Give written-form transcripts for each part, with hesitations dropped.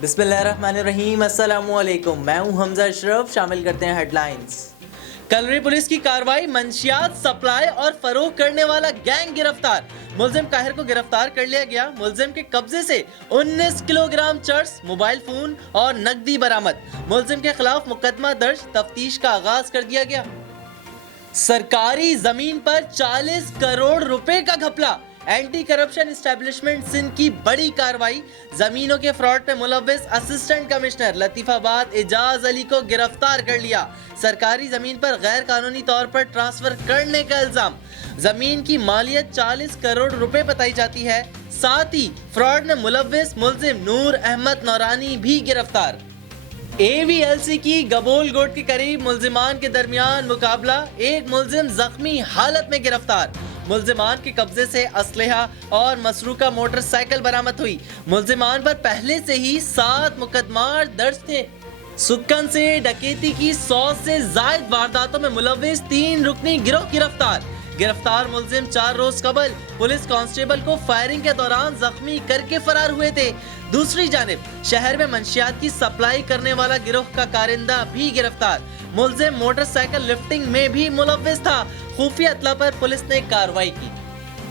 बिस्मिल्लाहिर्रहमानिर्रहीम, अस्सलामुअलैकुम। मैं हूं हमजा अशरफ। शामिल करते हैं हेडलाइंस। कलरी पुलिस की कार्रवाई, मंशियात सप्लाई और फरोख्त करने वाला गैंग गिरफ्तार। मुलजिम काहिर को गिरफ्तार कर लिया गया। मुलजिम के कब्जे से 19 किलोग्राम चर्स, मोबाइल फोन और नकदी बरामद। मुलजिम के खिलाफ मुकदमा दर्ज, तफ्तीश का आगाज कर दिया गया। सरकारी जमीन पर 40 करोड़ रुपए का घपला। एंटी करप्शन एस्टेब्लिशमेंट सिंध की बड़ी कार्रवाई। जमीनों के फ्रॉड पे मुलव्विस असिस्टेंट कमिश्नर लतीफाबाद एजाज अली को गिरफ्तार कर लिया। सरकारी जमीन पर गैर कानूनी तौर पर ट्रांसफर करने का इल्जाम। जमीन की मालियत 40 करोड़ रुपए बताई जाती है। साथ ही फ्रॉड में मुलव्विस मुलजिम नूर अहमद नौरानी भी गिरफ्तार। AVLC की गबोल गोट के करीब मुलजिमान के दरमियान मुकाबला। एक मुलजिम जख्मी हालत में गिरफ्तार। मुलजिमान के कब्जे से असलहा और मसरूका मोटरसाइकिल बरामद हुई। मुलजिमान पर पहले से ही 7 मुकदमात दर्ज थे। सुक्कन से डकैती की 100 से जायद वारदातों में मुलव्विस 3 रुकनी गिरोह गिरफ्तार। गिरफ्तार मुलजिम 4 रोज कबल पुलिस कांस्टेबल को फायरिंग के दौरान जख्मी करके फरार हुए थे। दूसरी जानिब शहर में मंशियात की सप्लाई करने वाला गिरोह का कारिंदा भी गिरफ्तार। मुलजिम मोटरसाइकिल लिफ्टिंग में भी मुलव्विस था। खुफिया इत्तला पर पुलिस ने कार्रवाई की।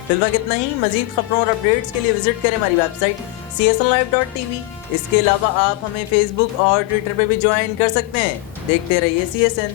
फिलहाल इतना ही। मजीद खबरों और अपडेट्स के लिए विजिट करें हमारी वेबसाइट csnlive.tv। इसके अलावा आप हमें फेसबुक और ट्विटर पर भी ज्वाइन कर सकते हैं। देखते रहिए CSN।